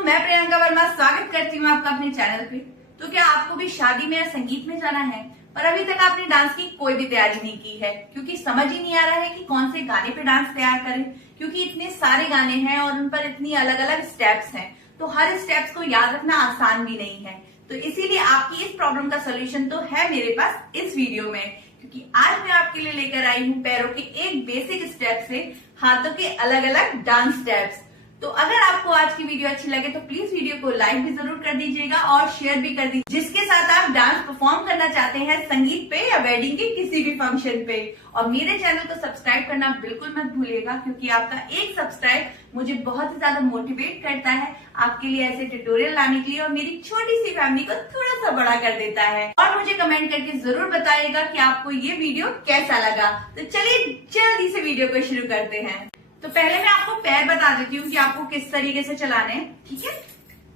दोस्तों, मैं प्रियंका वर्मा स्वागत करती हूँ आपका अपने चैनल पे। तो क्या आपको भी शादी में या संगीत में जाना है पर अभी तक आपने डांस की कोई भी तैयारी नहीं की है, क्योंकि समझ ही नहीं आ रहा है कि कौन से गाने पे डांस तैयार करें, क्योंकि इतने सारे गाने हैं और उन पर इतनी अलग अलग स्टेप्स हैं, तो हर स्टेप्स को याद रखना आसान भी नहीं है। तो इसीलिए आपकी इस प्रॉब्लम का सोल्यूशन तो है मेरे पास इस वीडियो में, क्योंकि आज मैं आपके लिए लेकर आई हूँ पैरों के एक बेसिक स्टेप से हाथों के अलग अलग डांस स्टेप्स। तो अगर आपको आज की वीडियो अच्छी लगे तो प्लीज वीडियो को लाइक भी जरूर कर दीजिएगा और शेयर भी कर दीजिए, जिसके साथ आप डांस परफॉर्म करना चाहते हैं संगीत पे या वेडिंग के किसी भी फंक्शन पे। और मेरे चैनल को सब्सक्राइब करना बिल्कुल मत भूलिएगा, क्योंकि आपका एक सब्सक्राइब मुझे बहुत ही ज्यादा मोटिवेट करता है आपके लिए ऐसे ट्यूटोरियल लाने के लिए, और मेरी छोटी सी फैमिली को थोड़ा सा बड़ा कर देता है। और मुझे कमेंट करके जरूर बताइएगा कि आपको ये वीडियो कैसा लगा। तो चलिए जल्दी से वीडियो को शुरू करते हैं। तो पहले मैं आपको पैर बता देती हूँ कि आपको किस तरीके से चलाने हैं। ठीक है,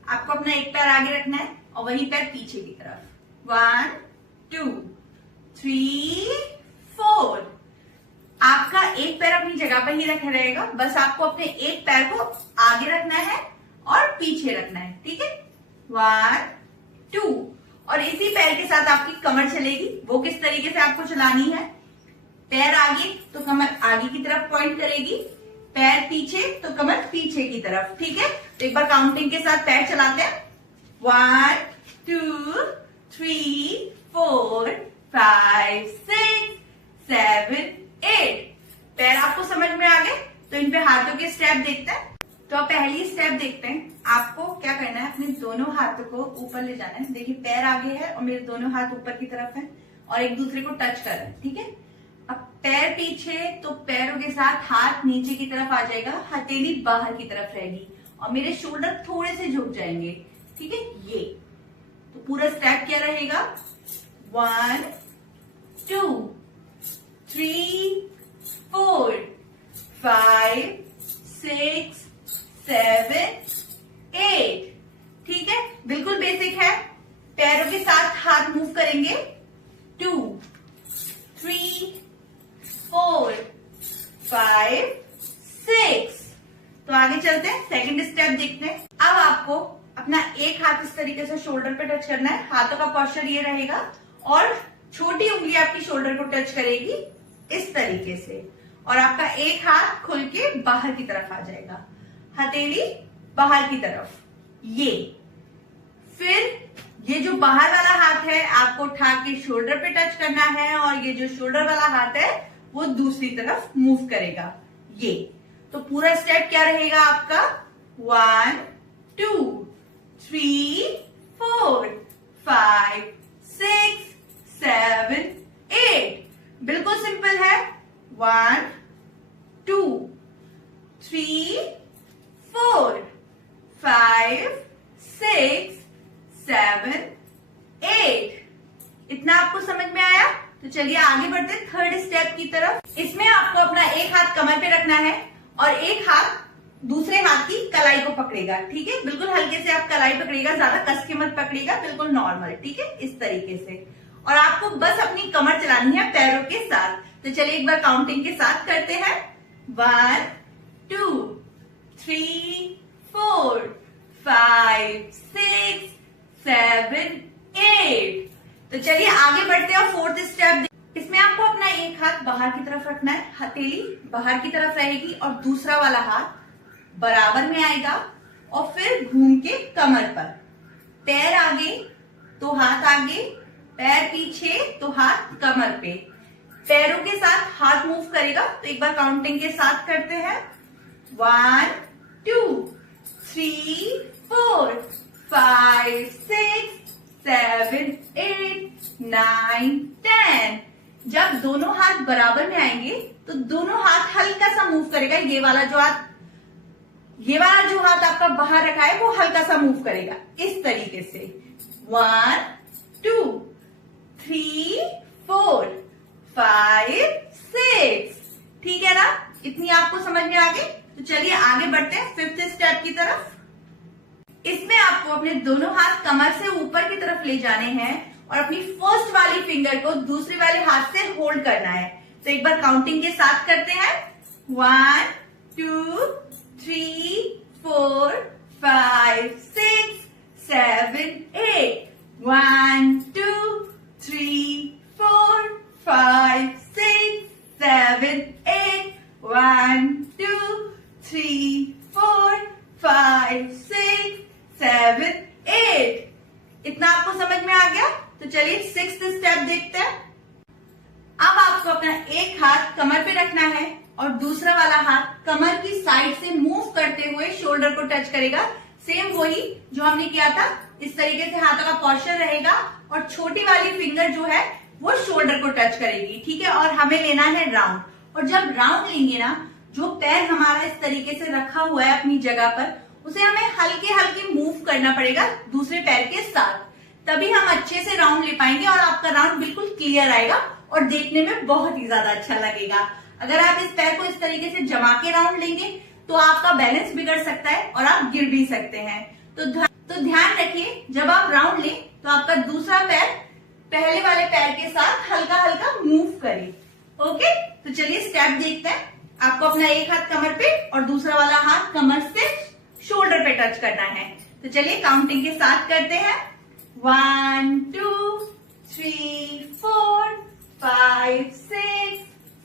आपको अपना एक पैर आगे रखना है और वही पैर पीछे की तरफ। 1 2 3 4। आपका एक पैर अपनी जगह पर ही रखा रहेगा, बस आपको अपने एक पैर को आगे रखना है और पीछे रखना है। ठीक है, 1 2। और इसी पैर के साथ आपकी कमर चलेगी। वो किस तरीके से आपको चलानी है, पैर आगे तो कमर आगे की तरफ पॉइंट करेगी, पैर पीछे तो कमर पीछे की तरफ। ठीक है, तो एक बार काउंटिंग के साथ पैर चलाते हैं। 1 2 3 4 5 6 7 8। पैर आपको समझ में आ गए, तो इन पे हाथों के स्टेप देखते हैं। तो अब पहली स्टेप देखते हैं। आपको क्या करना है, अपने दोनों हाथों को ऊपर ले जाना है। देखिए पैर आगे है और मेरे दोनों हाथ ऊपर की तरफ है और एक दूसरे को टच कर रहे हैं। ठीक है, अब पैर पीछे तो पैरों के साथ हाथ नीचे की तरफ आ जाएगा, हथेली बाहर की तरफ रहेगी और मेरे शोल्डर थोड़े से झुक जाएंगे। ठीक है, ये तो पूरा स्टेप क्या रहेगा, 1 2 3 4 5 6 7 8। ठीक है, बिल्कुल बेसिक है। पैरों के साथ हाथ मूव करेंगे। 2 3 4 5 6। तो आगे चलते हैं, सेकंड स्टेप देखते हैं। अब आपको अपना एक हाथ इस तरीके से शोल्डर पे टच करना है। हाथों का पोस्चर ये रहेगा और छोटी उंगली आपकी शोल्डर को टच करेगी इस तरीके से, और आपका एक हाथ खुल के बाहर की तरफ आ जाएगा, हथेली बाहर की तरफ। ये फिर ये जो बाहर वाला हाथ है आपको उठा के शोल्डर पे टच करना है, और ये जो शोल्डर वाला हाथ है वो दूसरी तरफ मूव करेगा। ये तो पूरा स्टेप क्या रहेगा आपका, 1 2 3 4 5 6 7 8। बिल्कुल सिंपल है। 1 2 3 4 5 6 7 8। इतना आपको समझ में आया? तो चलिए आगे बढ़ते हैं थर्ड स्टेप की तरफ। इसमें आपको अपना एक हाथ कमर पे रखना है और एक हाथ दूसरे हाथ की कलाई को पकड़ेगा। ठीक है, बिल्कुल हल्के से आप कलाई पकड़ेगा, ज्यादा कस के मत पकड़ेगा, बिल्कुल नॉर्मल। ठीक है, इस तरीके से। और आपको बस अपनी कमर चलानी है पैरों के साथ। तो चलिए एक बार काउंटिंग के साथ करते हैं। 1 2 3 4 5 6 7 8। तो चलिए आगे बढ़ते हैं और फोर्थ स्टेप। इसमें आपको अपना एक हाथ बाहर की तरफ रखना है, हथेली बाहर की तरफ रहेगी और दूसरा वाला हाथ बराबर में आएगा, और फिर घूम के कमर पर। पैर आगे तो हाथ आगे, पैर पीछे तो हाथ कमर पे। पैरों के साथ हाथ मूव करेगा। तो एक बार काउंटिंग के साथ करते हैं। 1 2 3 4 5 6 7 8 9 10। जब दोनों हाथ बराबर में आएंगे तो दोनों हाथ हल्का सा मूव करेगा। ये वाला जो हाथ आपका बाहर रखा है वो हल्का सा मूव करेगा इस तरीके से। 1 2 3 4 5 6। ठीक है ना, इतनी आपको समझ में आ गई? तो चलिए आगे बढ़ते हैं फिफ्थ स्टेप की तरफ। इसमें आपको अपने दोनों हाथ कमर से ऊपर की तरफ ले जाने हैं और अपनी फर्स्ट वाली फिंगर को दूसरे वाले हाथ से होल्ड करना है। तो एक बार काउंटिंग के साथ करते हैं। 1 2 3 4 5, 6, 7, 8. 1, 2, 3, 4, 5, 6, 7, 8. 1, 2, 3, 4, 5, 6, 7, 8. इतना आपको समझ में आ गया? तो चलिए 6th स्टेप देखते हैं। अब आपको अपना एक हाथ कमर पे रखना है और दूसरा वाला हाथ कमर की साइड से मूव करते हुए शोल्डर को टच करेगा। सेम वही जो हमने किया था, इस तरीके से हाथों का पोस्चर रहेगा और छोटी वाली फिंगर जो है वो शोल्डर को टच करेगी, ठीक है। और हमें लेना है राउंड, और जब राउंड लेंगे ना, जो पैर हमारा इस तरीके से रखा हुआ है अपनी जगह पर, उसे हमें हल्के हल्के मूव करना पड़ेगा दूसरे पैर के साथ, तभी हम अच्छे से राउंड ले पाएंगे और आपका राउंड बिल्कुल क्लियर आएगा और देखने में बहुत ही ज्यादा अच्छा लगेगा। अगर आप इस पैर को इस तरीके से जमा के राउंड लेंगे तो आपका बैलेंस बिगड़ सकता है और आप गिर भी सकते हैं। तो ध्यान रखिए, जब आप राउंड लें तो आपका दूसरा पैर पहले वाले पैर के साथ हल्का हल्का मूव करे। ओके, तो चलिए स्टेप देखते हैं। आपको अपना एक हाथ कमर पे और दूसरा वाला हाथ कमर से शोल्डर पे टच करना है। तो चलिए काउंटिंग के साथ करते हैं। 1, 2, 3, 4, 5, 6,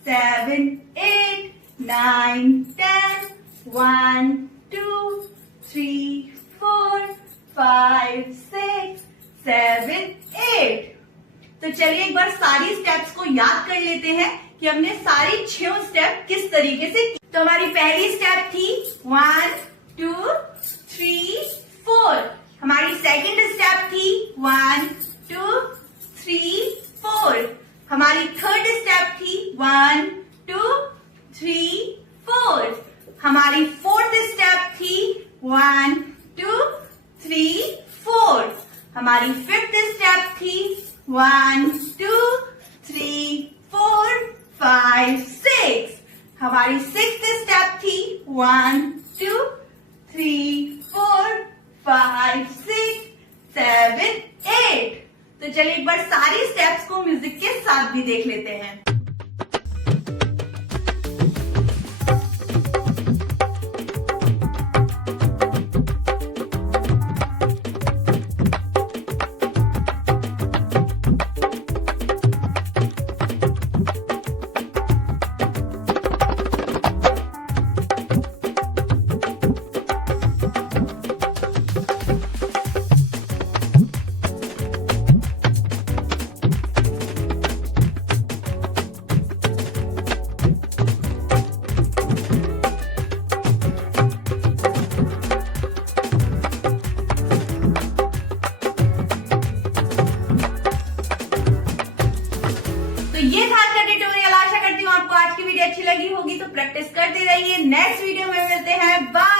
7, 8, 9, 10. 1, 2, 3, 4, 5, 6, 7, 8. तो चलिए एक बार सारी स्टेप्स को याद कर लेते हैं कि हमने सारी 6 स्टेप किस तरीके से की। तो हमारी पहली स्टेप थी 1, 2, 3, 4। हमारी सेकंड स्टेप थी 1, 2, 3, 4। हमारी थर्ड स्टेप थी 1, 2, 3, 4। हमारी फोर्थ स्टेप थी 1, 2, 3, 4। हमारी फिफ्थ स्टेप थी 1, 2, 3, 4, 5, 6। हमारी सिक्स्थ स्टेप थी 1, 2, 3, 4, 5, 6, 7, 8। तो चलिए एक बार सारी स्टेप्स को म्यूजिक के साथ भी देख लेते हैं। ये था आज का ट्यूटोरियल। आशा करती हूँ आपको आज की वीडियो अच्छी लगी होगी। तो प्रैक्टिस करते रहिए। नेक्स्ट वीडियो में मिलते हैं। बाय।